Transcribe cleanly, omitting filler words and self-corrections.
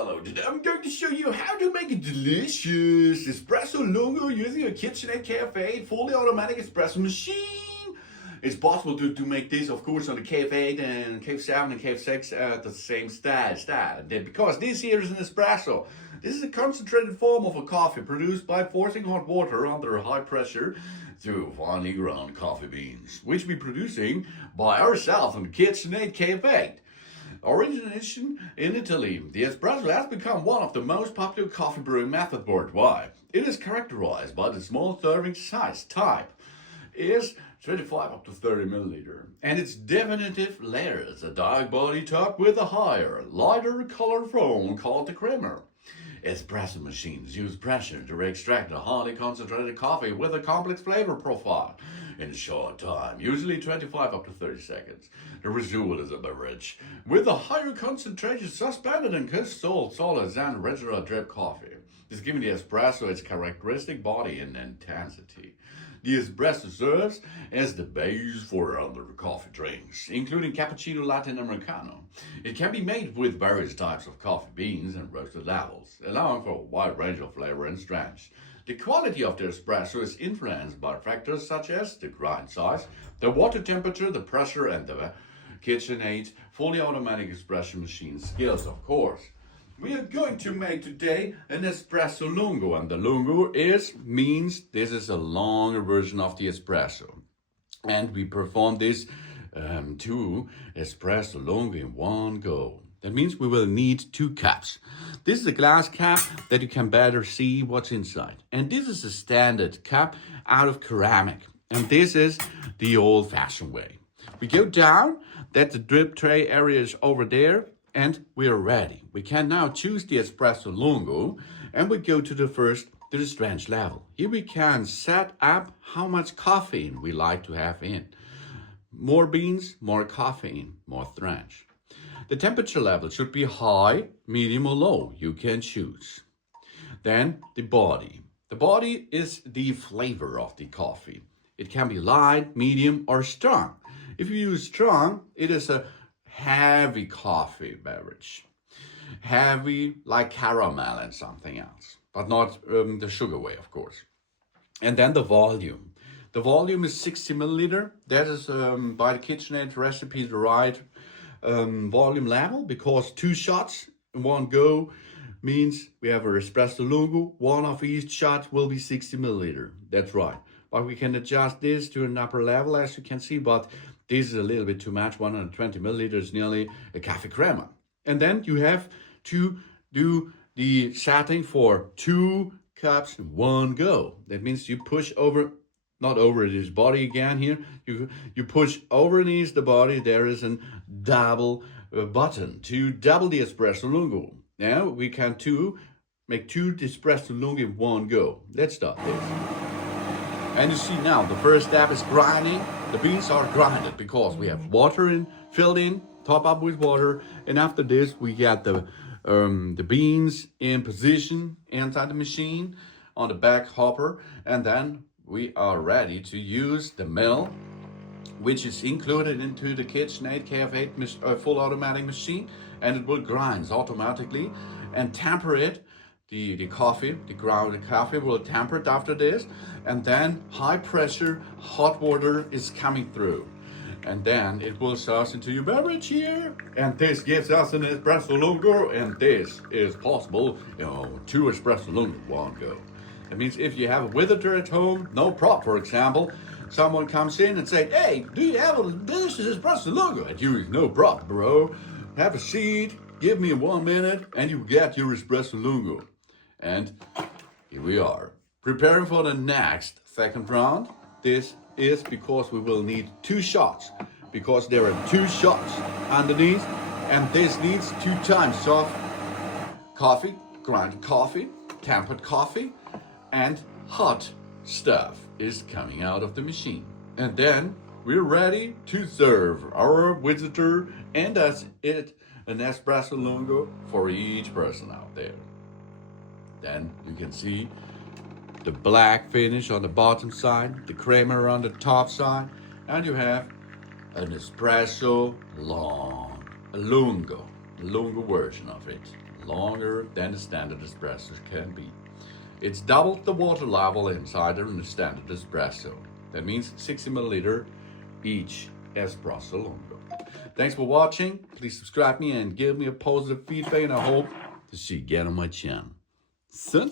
Hello, today I'm going to show you how to make a delicious Espresso Lungo using a KitchenAid KF8 fully automatic espresso machine. It's possible to make this, of course, on the KF8 and KF7 and KF6 at the same style. Because this here is an espresso. This is a concentrated form of a coffee produced by forcing hot water under high pressure through finely ground coffee beans, which we're producing by ourselves on the KitchenAid KF8. Origination in Italy, the espresso has become one of the most popular coffee brewing methods worldwide. It is characterized by the small serving size type is 25 up to 30 milliliter, and its definitive layers a dark body top with a higher, lighter color foam called the creamer. Espresso machines use pressure to extract a highly concentrated coffee with a complex flavor profile in a short time, usually 25 up to 30 seconds. The result is a beverage with a higher concentration suspended in crystal solids than regular drip coffee. This giving the espresso its characteristic body and intensity. The espresso serves as the base for other coffee drinks, including Cappuccino, Latte, and Americano. It can be made with various types of coffee beans and roasted levels, allowing for a wide range of flavor and strength. The quality of the espresso is influenced by factors such as the grind size, the water temperature, the pressure, and the KitchenAid fully automatic espresso machine skills, of course. We are going to make today an Espresso Lungo, and the Lungo means this is a longer version of the espresso. And we perform this two Espresso Lungo in one go. That means we will need 2 cups. This is a glass cup that you can better see what's inside. And this is a standard cup out of ceramic. And this is the old-fashioned way. We go down, that the drip tray area is over there, and we are ready. We can now choose the Espresso Lungo, and we go to the strength level. Here we can set up how much caffeine we like to have in. More beans, more caffeine, more strength. The temperature level should be high, medium, or low. You can choose. Then the body. The body is the flavor of the coffee. It can be light, medium, or strong. If you use strong, it is a heavy coffee beverage. Heavy like caramel and something else, but not the sugar way, of course. And then the volume. The volume is 60 milliliter. That is by the KitchenAid recipe the right volume level, because 2 shots in one go means we have a Espresso Lungo. One of each shot will be 60 milliliter. That's right. But we can adjust this to an upper level, as you can see, but this is a little bit too much. 120 milliliters, nearly a coffee crema. And then you have to do the setting for 2 cups in one go. That means you push over, not over this body again here. You push underneath the body. There is a double button to double the Espresso Lungo. Now we can make 2 Espresso Lungo in one go. Let's start this. And you see now the first step is grinding. The beans are grinded because we have water filled in, top up with water, and after this we get the beans in position inside the machine on the back hopper, and then we are ready to use the mill, which is included into the KitchenAid KF8 full automatic machine, and it will grind automatically and temper it. The ground coffee will temper it after this, and then high pressure hot water is coming through, and then it will sauce into your beverage here, and this gives us an Espresso Lungo, and this is possible, 2 Espresso Lungo one go. That means if you have a visitor at home, no prop, for example, someone comes in and say, "Hey, do you have a delicious Espresso Lungo?" And you, "No prop, bro. Have a seat, give me 1 minute, and you get your Espresso Lungo." And here we are, preparing for the next second round. This is because we will need 2 shots, because there are 2 shots underneath, and this needs 2 times of coffee, ground coffee, tempered coffee, and hot stuff is coming out of the machine. And then we're ready to serve our visitor, and that's it, an Espresso Lungo for each person out there. Then you can see the black finish on the bottom side, the creamer on the top side, and you have an Espresso Lungo, a Lungo version of it. longer than the standard espresso can be. It's doubled the water level inside the standard espresso. That means 60 milliliter each Espresso Lungo. Thanks for watching. Please subscribe me and give me a positive feedback, and I hope to see you again on my channel. Sun.